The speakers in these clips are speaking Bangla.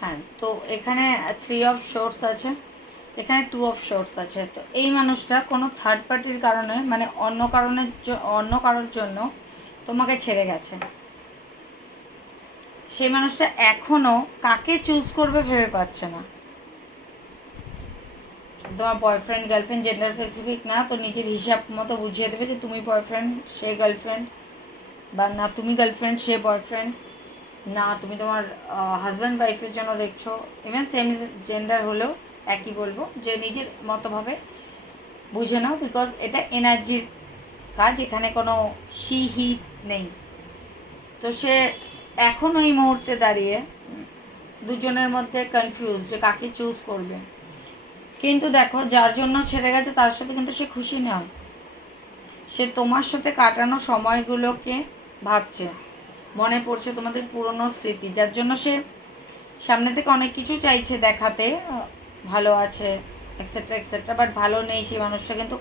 হ্যাঁ, তো এখানে 3 অফ শোর্টস আছে, এখানে 2 অফ শোর্টস আছে। তো এই মানুষটা কোনো থার্ড পার্টির কারণে, মানে অন্য কারোর জন্য তোমাকে ছেড়ে গেছে। সেই মানুষটা এখনও কাকে চুজ করবে ভেবে পাচ্ছে না। তোমার বয়ফ্রেন্ড গার্লফ্রেন্ড জেন্ডার স্পেসিফিক না, তো নিজের হিসাব মতো বুঝিয়ে দেবে যে তুমি বয়ফ্রেন্ড সে গার্লফ্রেন্ড, বা না তুমি গার্লফ্রেন্ড সে বয়ফ্রেন্ড, না তুমি তোমার হাজব্যান্ড ওয়াইফের জন্য দেখছো। ইভেন সেম জেন্ডার হলেও একই বলবো যে নিজের মতোভাবে বুঝে নাও, বিকজ এটা এনার্জির কাজ, এখানে কোনো সি হি নেই। তো সে এখন ওই মুহূর্তে দাঁড়িয়ে দুজনের মধ্যে কনফিউজ যে কাকে চুজ করবে। কিন্তু দেখো, যার জন্য ছেড়ে গেছে তার সাথে কিন্তু সে খুশি নয়। সে তোমার সাথে কাটানো সময়গুলোকে ভাবছে, মনে পড়ছে তোমাদের পুরনো স্মৃতি, যার জন্য সে সামনে থেকে অনেক কিছু চাইছে দেখাতে, ভালো আছে এক্সেট্রা এক্সেট্রা, বাট ভালো নেই সেই মানুষটা, কিন্তু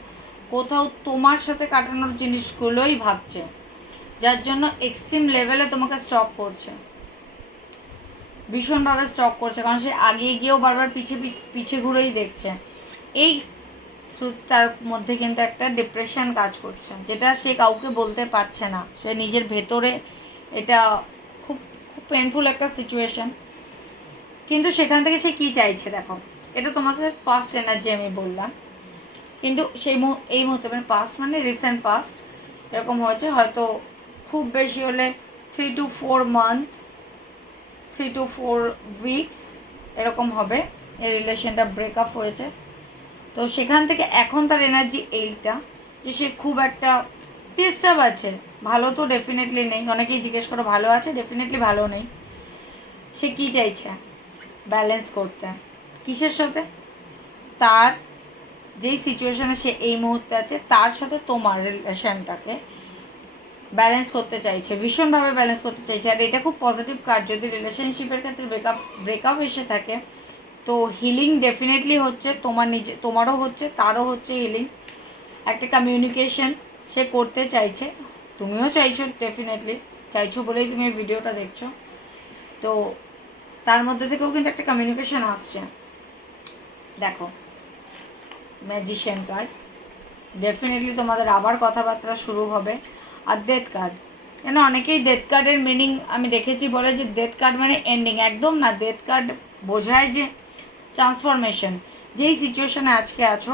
কোথাও তোমার সাথে কাটানোর জিনিসগুলোই ভাবছে, যার জন্য এক্সট্রিম লেভেলে তোমাকে স্টক করছে, ভীষণভাবে স্টক করছে, কারণ সে আগিয়ে গিয়েও বারবার পিছে ঘুরেই দেখছে। এই তার মধ্যে কিন্তু একটা ডিপ্রেশন কাজ করছে, যেটা সে কাউকে বলতে পারছে না, সে নিজের ভেতরে, এটা খুব খুব পেনফুল একটা সিচুয়েশন। কিন্তু সেখান থেকে সে কী চাইছে দেখো, এটা তোমাদের পাস্ট এনার্জি আমি বললাম, কিন্তু এই মুহূর্তে মানে পাস্ট মানে রিসেন্ট পাস্ট এরকম হয়েছে, হয়তো খুব বেশি হলে 3 to 4 মান্থ, 3 to 4 উইকস এরকম হবে এই রিলেশনটা ব্রেকআপ হয়েছে। তো সেখান থেকে এখন তার এনার্জি এইটা, যে সে খুব একটা ডিস্টার্ব আছে, ভালো তো ডেফিনেটলি নেই, অনেকেই জিজ্ঞেস করো ভালো আছে, ডেফিনেটলি ভালো নেই। সে কী চাইছে, ব্যালেন্স করতে কিসের সাথে, তার যেই সিচুয়েশানে সে এই মুহূর্তে আছে তার সাথে তোমার রিলেশনটাকে ব্যালেন্স করতে চাইছে, ভীষণভাবে ব্যালেন্স করতে চাইছে। আর এটা খুব পজিটিভ কার্ড, যদি রিলেশনশিপের ক্ষেত্রে ব্রেকআপ এসে থাকে তো হিলিং ডেফিনেটলি হচ্ছে, তোমারও হচ্ছে তারও হচ্ছে হিলিং, একটা কমিউনিকেশন সে করতে চাইছে, তুমিও চাইছো, ডেফিনেটলি চাইছো বলেই তুমি এই ভিডিওটা দেখছো। তো তার মধ্যে থেকেও কিন্তু একটা কমিউনিকেশন আসছে। দেখো, ম্যাজিশিয়ান কার্ড, ডেফিনেটলি তোমাদের আবার কথাবার্তা শুরু হবে। আর ডেথ কার্ড, কেন অনেকেই ডেথ কার্ডের মিনিং আমি দেখেছি বলে যে ডেথ কার্ড মানে এন্ডিং, একদম না। ডেথ কার্ড বোঝায় যে ট্রান্সফরমেশন, যেই সিচুয়েশানে আজকে আছো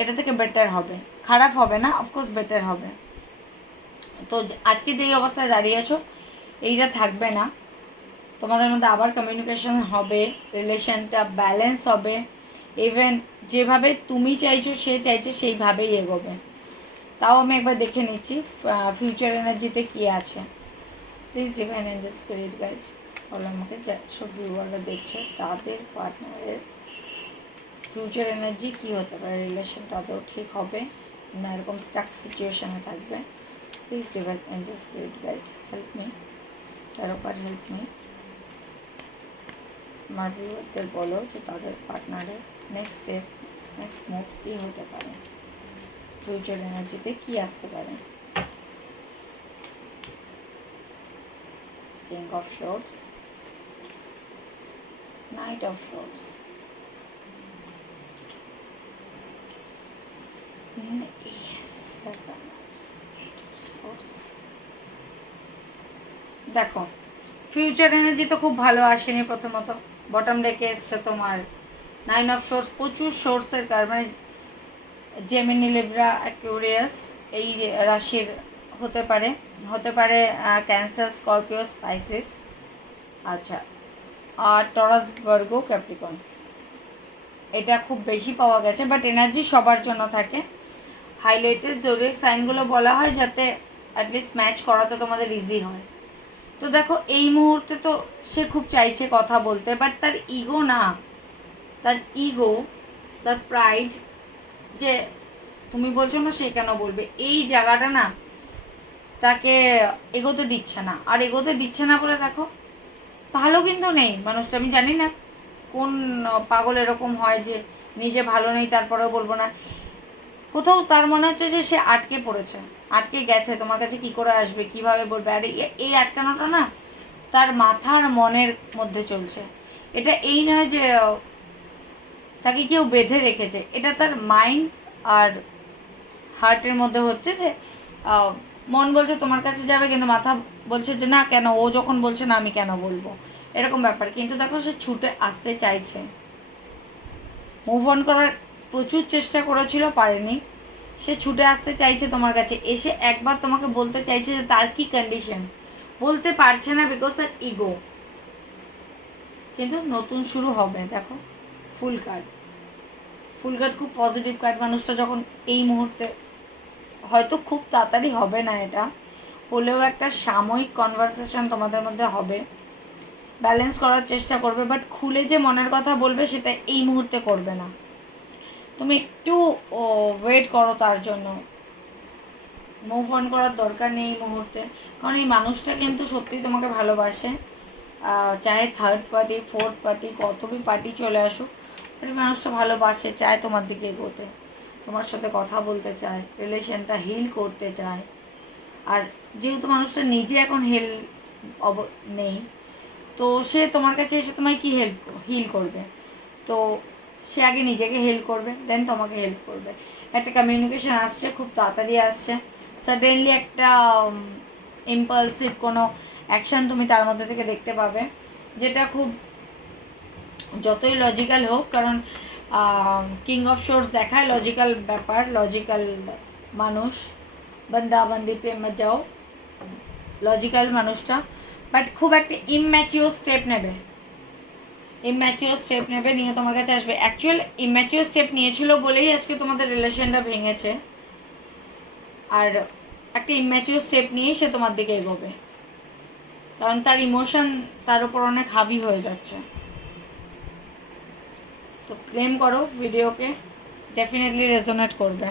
এটা থেকে বেটার হবে, খারাপ হবে না, অফকোর্স বেটার হবে। তো আজকে যেই অবস্থায় দাঁড়িয়ে আছো এইটা থাকবে না, তোমাদের মধ্যে আবার কমিউনিকেশন হবে, রিলেশনটা ব্যালেন্স হবে, ইভেন যেভাবে তুমি চাইছো সে চাইছে সেইভাবেই এগোবে। তাও আমি একবার দেখে নিচ্ছি ফিউচার এনার্জিতে কী আছে। Please divine Angel spirit guide বলো আমাকে, সব ভিউয়াররা দেখছে তাদের পার্টনারের ফিউচার এনার্জি কী হতে পারে, রিলেশন তাদেরও ঠিক হবে না এরকম স্টাক সিচুয়েশানে থাকবে। Please divine Angel spirit guide help me, taro card help me. আমার ভিউয়ারদের বলো যে তাদের পার্টনারের নেক্সট স্টেপ, নেক্সট মুভ কী হতে পারে, ফিউচার এনার্জিতে কী আসতে পারে। King of swords, night of swords, দেখো ফিউচার এনার্জি তো খুব ভালো আসেনি, প্রথমত বটম ডেকে এসছে তোমার 9 অফ শোর্টস, প্রচুর সোর্সের কার, মানে জেমিনি লিব্রা অ্যাকুরিয়াস এই রাশির হতে পারে, ক্যান্সার স্করপিও স্পাইসিস, আচ্ছা, আর টরাস ভার্গো ক্যাপ্রিকন, এটা খুব বেশি পাওয়া গেছে, বাট এনার্জি সবার জন্য থাকে। হাইলাইটেড জোডিয়াক সাইনগুলো বলা হয় যাতে অ্যাটলিস্ট ম্যাচ করাতে তোমাদের ইজি হয়। তো দেখো এই মুহূর্তে তো সে খুব চাইছে কথা বলতে, বাট তার ইগো না, তার প্রাইড, যে তুমি বলছো না সে কেন বলবে, এই জায়গাটা না তাকে এগোতে দিচ্ছে না। আর এগোতে দিচ্ছে না বলে দেখো ভালো কিন্তু নেই মানুষটা, আমি জানি না কোন পাগল এরকম হয় যে নিজে ভালো নেই তারপরেও বলবো না, কোথাও তার মনে হচ্ছে যে সে আটকে গেছে, তোমার কাছে কি করে আসবে, কিভাবে বলবে। আর এই আটকানোটা না তার মাথার মনের মধ্যে চলছে। এটা এই নয় যে তাকে কেউ বেঁধে রেখেছে, এটা তার মাইন্ড আর হার্টের মধ্যে হচ্ছে যে মন বলছে তোমার কাছে যাবে, কিন্তু মাথা বলছে যে না, কেন, ও যখন বলছে না আমি কেন বলবো, এরকম ব্যাপার। কিন্তু দেখো সে ছুটে আসতে চাইছে, মুভ অন করার প্রচুর চেষ্টা করেছিল, পারেনি। সে ছুটে আসতে চাইছে তোমার কাছে, এসে একবার তোমাকে বলতে চাইছে যে তার কি কন্ডিশন, বলতে পারছে না বিকজ তার ইগো। কিন্তু নতুন শুরু হবে। দেখো ফুল কার্ড, ফুল কার্ড খুব পজিটিভ কার্ড। মানুষটা যখন এই মুহূর্তে, হয়তো খুব তাড়াতাড়ি হবে না এটা, হলেও একটা সাময়িক কনভারসেশন তোমাদের মধ্যে হবে, ব্যালেন্স করার চেষ্টা করবে, বাট খুলে যে মনের কথা বলবে সেটা এই মুহূর্তে করবে না। তুমি একটু ওয়েট করো তার জন্য, মুভ অন করার দরকার নেই এই মুহূর্তে। কারণ এই মানুষটা কিন্তু সত্যিই তোমাকে ভালোবাসে, চাহে থার্ড পার্টি, ফোর্থ পার্টি, কত পার্টি চলে আসুক, এই মানুষটা ভালোবাসে, চায় তোমার দিকে এগোতে, তোমার সাথে কথা বলতে চায়, রিলেশনটা হিল করতে চায়। আর যেহেতু মানুষটা নিজে এখন নেই, তো সে তোমার কাছে এসে তোমায় কি হিল করবে, তো সে আগে নিজেকে হেল্প করবে, দেন তোমাকে হেল্প করবে। একটা কমিউনিকেশন আসছে, খুব তাড়াতাড়ি আসছে, সাডেনলি একটা ইম্পালসিভ কোনো অ্যাকশান তুমি তার মধ্যে থেকে দেখতে পাবে, যেটা খুব, যতই লজিক্যাল হোক, কারণ কিং অফ শোর্স দেখায় লজিক্যাল ব্যাপার, লজিক্যাল মানুষ, বন্দাবন্দি পে মজাও, লজিক্যাল মানুষটা, বাট খুব একটা ইম্যাচিওর স্টেপ নেবে, ইম্যাচিওর স্টেপ নেবে, নিয়ে তোমার কাছে আসবে। অ্যাকচুয়াল ইম্যাচিওর স্টেপ নিয়েছিল বলেই আজকে তোমাদের রিলেশনটা ভেঙেছে, আর একটা ইম্যাচিওর স্টেপ নিয়েই সে তোমার দিকে এগোবে, কারণ তার ইমোশন তার উপর অনেক হাবি হয়ে যাচ্ছে। তো ক্লেম করো ভিডিওকে, ডেফিনেটলি রেজোনেট করবে।